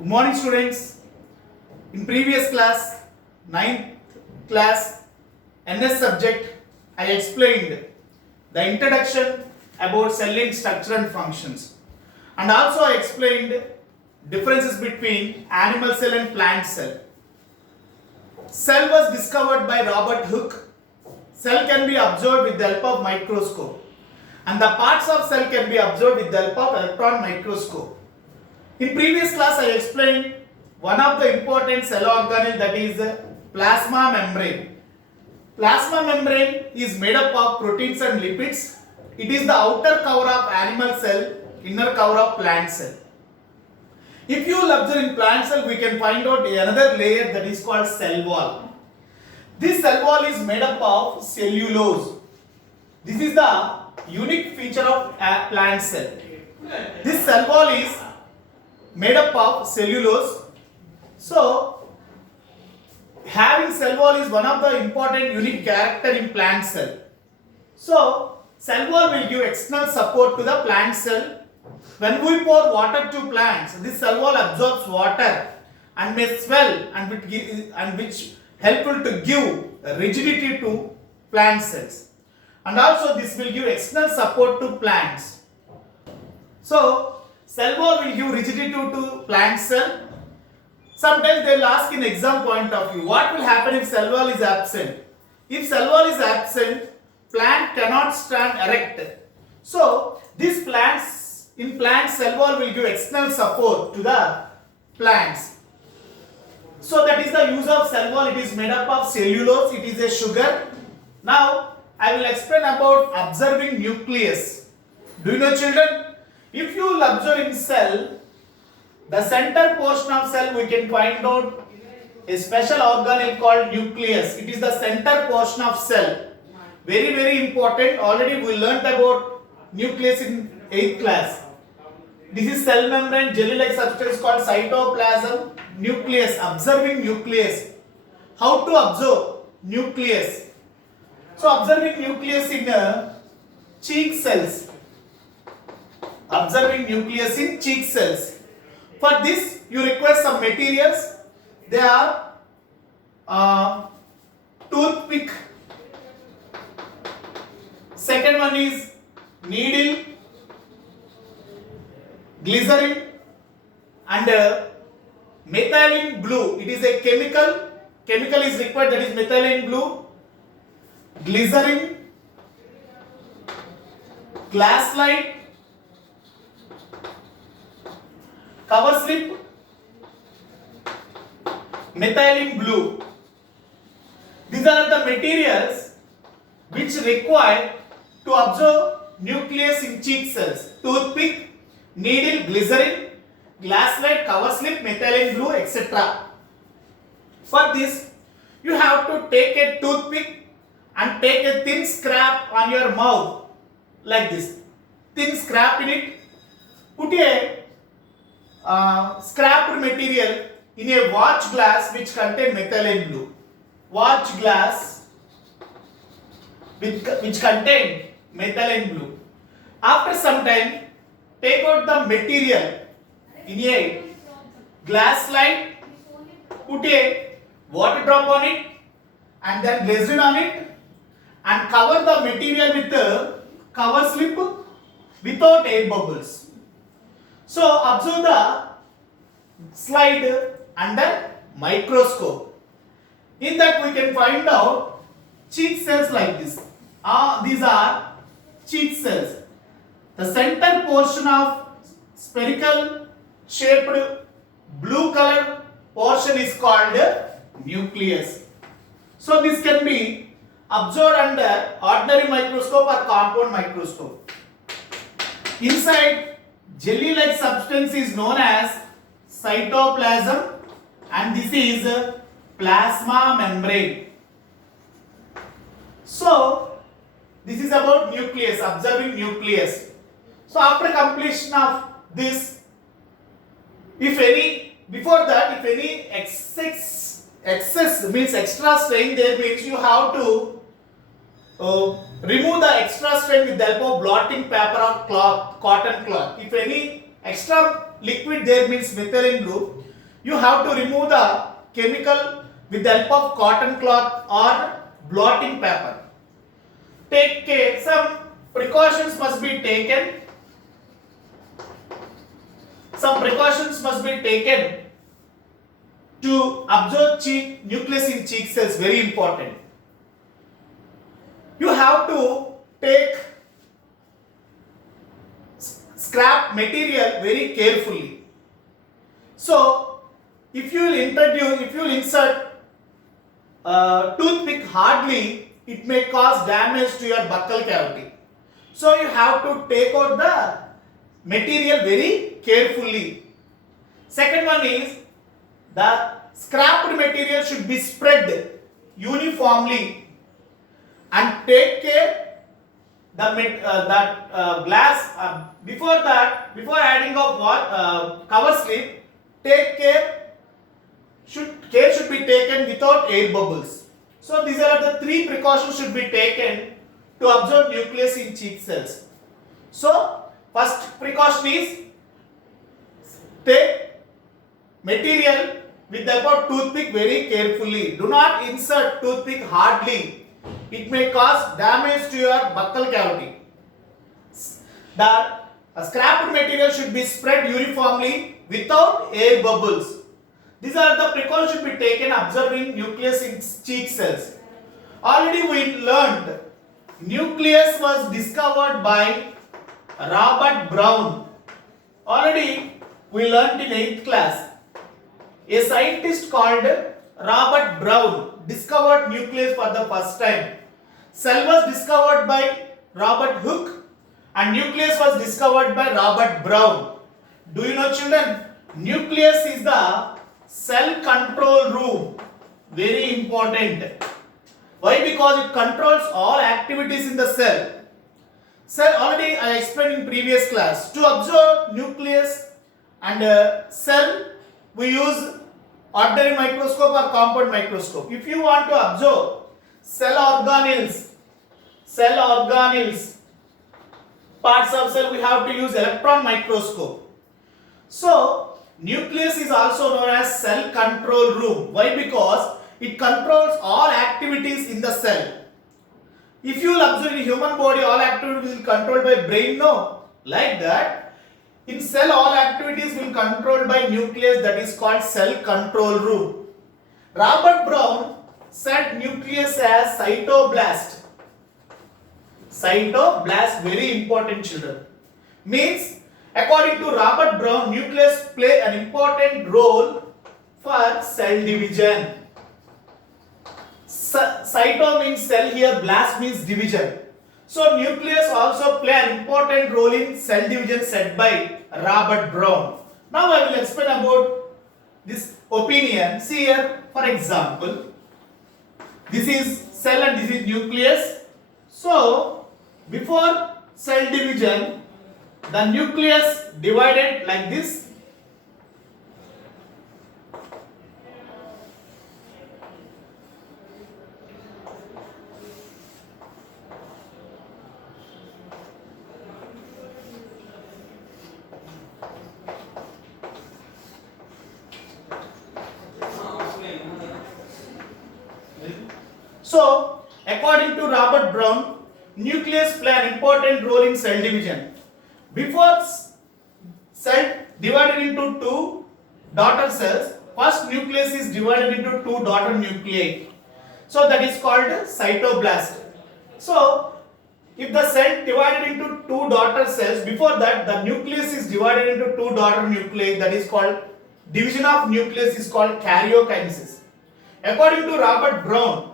Good morning, students. In previous class, ninth class, NS subject, I explained the introduction about cell in structure and functions, and also I explained differences between animal cell and plant cell. Cell was discovered by Robert Hooke. Cell can be observed with the help of microscope, and the parts of cell can be observed with the help of electron microscope. In previous class, I explained one of the important cell organelle, that is plasma membrane. Plasma membrane is made up of proteins and lipids. It is the outer cover of animal cell, inner cover of plant cell. If you will observe in plant cell, we can find out another layer that is called cell wall. This cell wall is made up of cellulose. This is the unique feature of a plant cell. This cell wall is made up of cellulose. So, having cell wall is one of the important unique character in plant cell. So, cell wall will give external support to the plant cell. When we pour water to plants, this cell wall absorbs water and may swell, and which helpful to give rigidity to plant cells. And also this will give external support to plants. So, cell wall will give rigidity to plant cell. Sometimes they will ask in exam point of view, what will happen if cell wall is absent? If cell wall is absent, plant cannot stand erect. So, these plants, in plant, cell wall will give external support to the plants. So, that is the use of cell wall. It is made up of cellulose, it is a sugar. Now, I will explain about observing nucleus. Do you know, children? If you will observe in cell, the center portion of cell, we can find out a special organelle called nucleus. It is the center portion of cell. Very, very important. Already we learnt about nucleus in 8th class. This is cell membrane, jelly-like substance called cytoplasm. Nucleus, observing nucleus. How to observe nucleus? So, observing nucleus in cheek cells. Observing nucleus in cheek cells. For this, you require some materials. They are toothpick. Second one is needle, glycerin, and methylene blue. It is a chemical. Chemical is required, that is methylene blue, glycerin, glass slide, cover slip, methylene blue. These are the materials which required to observe nucleus in cheek cells. Toothpick, needle, glycerin, glass slide, cover slip, methylene blue, etc. For this, you have to take a toothpick and take a thin scrap on your mouth like this. Thin scrap in it. Put a scrapped material in a watch glass which contain methylene blue. Watch glass which contain methylene blue. After some time, take out the material in a glass slide, put a water drop on it and then glycerin on it, and cover the material with a cover slip without air bubbles. So, observe the slide under microscope. In that we can find out cheek cells like this. These are cheek cells. The center portion of spherical shaped blue color portion is called nucleus. So, this can be observed under ordinary microscope or compound microscope. Inside, jelly-like substance is known as cytoplasm, and this is plasma membrane. So, this is about nucleus, observing nucleus. So, after completion of this, if any excess means extra strain there, means you have to remove the extra strain with the help of blotting paper or cloth, cotton cloth. If any extra liquid there means methylene blue, You have to remove the chemical with the help of cotton cloth or blotting paper. Take care, some precautions must be taken. Some precautions must be taken to absorb nucleus in cheek cells, very important. You have to take scrap material very carefully. So, if you will insert toothpick hardly, it may cause damage to your buccal cavity. So, you have to take out the material very carefully. Second one is, the scrapped material should be spread uniformly, and take care glass before adding of cover slip, take care should be taken without air bubbles. So these are the three precautions should be taken to absorb nucleus in cheek cells. So first precaution is, take material with the help of toothpick very carefully. Do not insert toothpick hardly. It may cause damage to your buccal cavity. The scrapped material should be spread uniformly without air bubbles. These are the precautions should be taken observing nucleus in cheek cells. Already we learned nucleus was discovered by Robert Brown. Already we learned in 8th class. A scientist called Robert Brown discovered nucleus for the first time. Cell was discovered by Robert Hooke and nucleus was discovered by Robert Brown. Do you know, children? Nucleus is the cell control room. Very important. Why? Because it controls all activities in the cell. Cell, already I explained in previous class. To observe nucleus and cell, we use ordinary microscope or compound microscope. If you want to observe cell organelles, parts of cell, we have to use electron microscope. So nucleus is also known as cell control room. Why? Because it controls all activities in the cell. If you will observe in human body, all activities will be controlled by brain, no? Like that, in cell all activities will be controlled by nucleus, that is called cell control room. Robert Brown said nucleus as cytoblast. Cytoblast, very important, children. Means, according to Robert Brown, nucleus play an important role for cell division. Cyto means cell here, blast means division. So nucleus also play an important role in cell division said by Robert Brown. Now I will explain about this opinion. See here, for example, this is cell and this is nucleus. So before cell division, the nucleus divided like this. So, according to Robert Brown, nucleus play an important role in cell division. Before cell divided into two daughter cells, first nucleus is divided into two daughter nuclei. So that is called cytoblast. So, if the cell divided into two daughter cells, before that the nucleus is divided into two daughter nuclei, that is called division of nucleus is called karyokinesis. According to Robert Brown,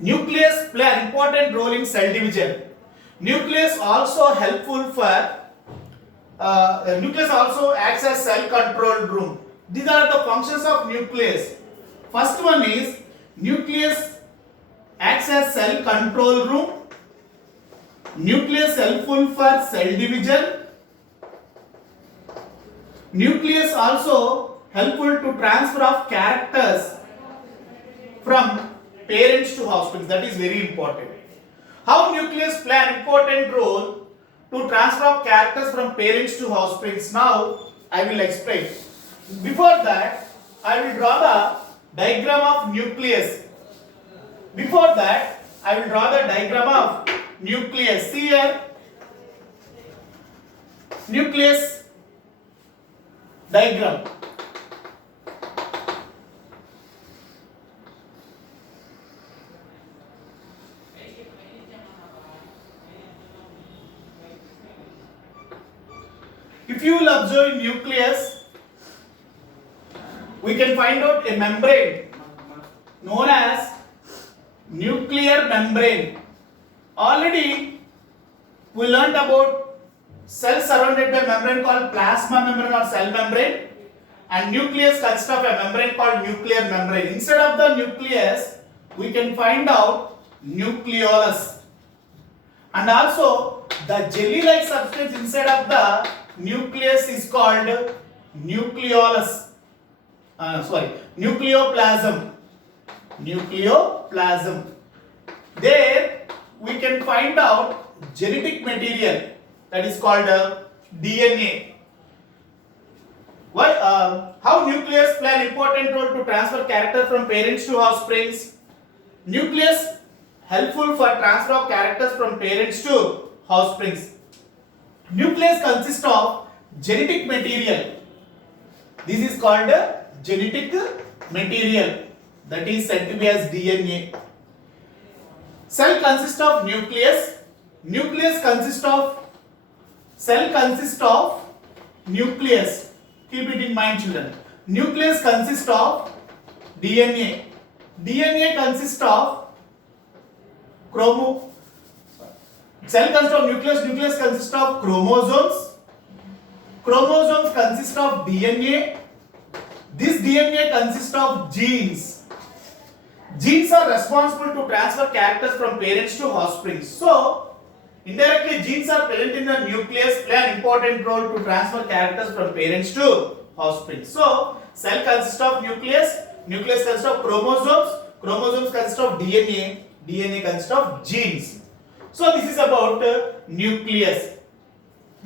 nucleus play an important role in cell division. Nucleus also helpful for nucleus also acts as cell control room. These are the functions of nucleus. First one is nucleus acts as cell control room. Nucleus helpful for cell division. Nucleus also helpful to transfer of characters from parents to offspring. That is very important. How nucleus play an important role to transfer of characters from parents to offspring? Now I will explain. Before that, I will draw the diagram of nucleus. Before that, I will draw the diagram of nucleus. See here, nucleus diagram. If you will observe nucleus, we can find out a membrane known as nuclear membrane. Already we learnt about cells surrounded by membrane called plasma membrane or cell membrane, and nucleus consists of a membrane called nuclear membrane. Instead of the nucleus, we can find out nucleolus, and also the jelly like substance inside of the nucleus is called nucleolus. Nucleoplasm. Nucleoplasm. There we can find out genetic material, that is called DNA. How nucleus play an important role to transfer characters from parents to offsprings? Nucleus helpful for transfer of characters from parents to offsprings. Nucleus consists of genetic material. This is called genetic material, that is said to be as DNA. Cell consists of nucleus. Nucleus consists of, cell consists of nucleus. Keep it in mind, children. Nucleus consists of DNA. DNA consists of cell consists of nucleus. Nucleus consists of chromosomes. Chromosomes consist of DNA. This DNA consists of genes. Genes are responsible to transfer characters from parents to offspring. So, indirectly genes are present in the nucleus, play an important role to transfer characters from parents to offspring. So, cell consists of nucleus. Nucleus consists of chromosomes. Chromosomes consist of DNA. DNA consists of genes. So, this is about nucleus.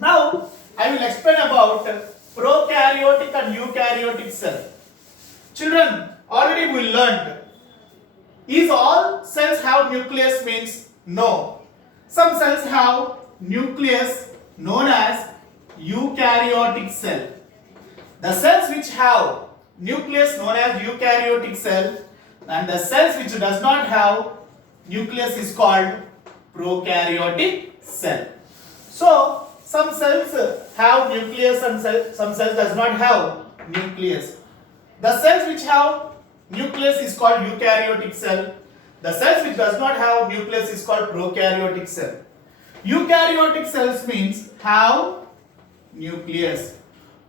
Now, I will explain about prokaryotic and eukaryotic cell. Children, already we learned. Is all cells have nucleus means? No. Some cells have nucleus known as eukaryotic cell. The cells which have nucleus known as eukaryotic cell, and the cells which does not have nucleus is called prokaryotic cell. So, some cells have nucleus and some cells does not have nucleus. The cells which have nucleus is called eukaryotic cell. The cells which does not have nucleus is called prokaryotic cell. Eukaryotic cells means have nucleus.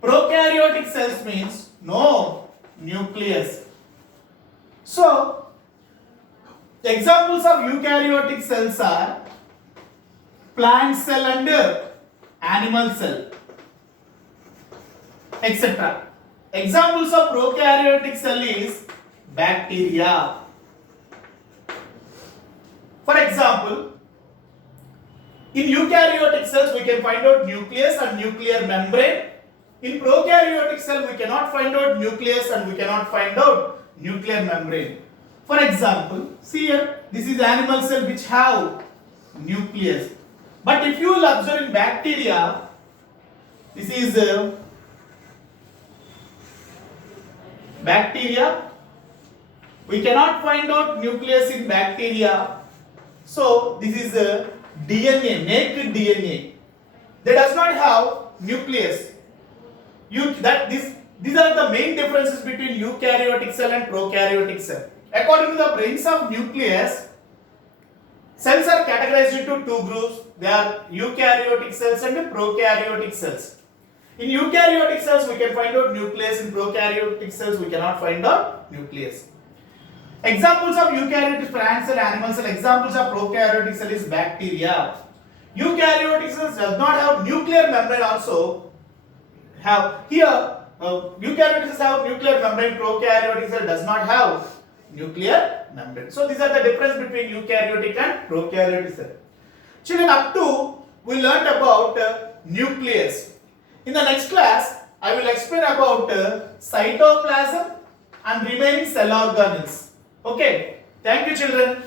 Prokaryotic cells means no nucleus. So, the examples of eukaryotic cells are plant cell and animal cell, etc. Examples of prokaryotic cell is bacteria. For example, in eukaryotic cells we can find out nucleus and nuclear membrane. In prokaryotic cell we cannot find out nucleus and we cannot find out nuclear membrane. For example, see here, this is animal cell which have nucleus. But if you will observe in bacteria, this is bacteria. We cannot find out nucleus in bacteria. So this is DNA, naked DNA. They does not have nucleus. These are the main differences between eukaryotic cell and prokaryotic cell. According to the presence of nucleus, cells are categorized into two groups. They are eukaryotic cells and prokaryotic cells. In eukaryotic cells we can find out nucleus. In prokaryotic cells we cannot find out nucleus. Examples of eukaryotic plant cell, animal cell. Examples of prokaryotic cell is bacteria. Eukaryotic cells does not have nuclear membrane also. Eukaryotic cells have nuclear membrane. Prokaryotic cell does not have nuclear membrane. So these are the difference between eukaryotic and prokaryotic cell. Children, up to we learned about nucleus. In the next class, I will explain about cytoplasm and remaining cell organelles. Okay, thank you children.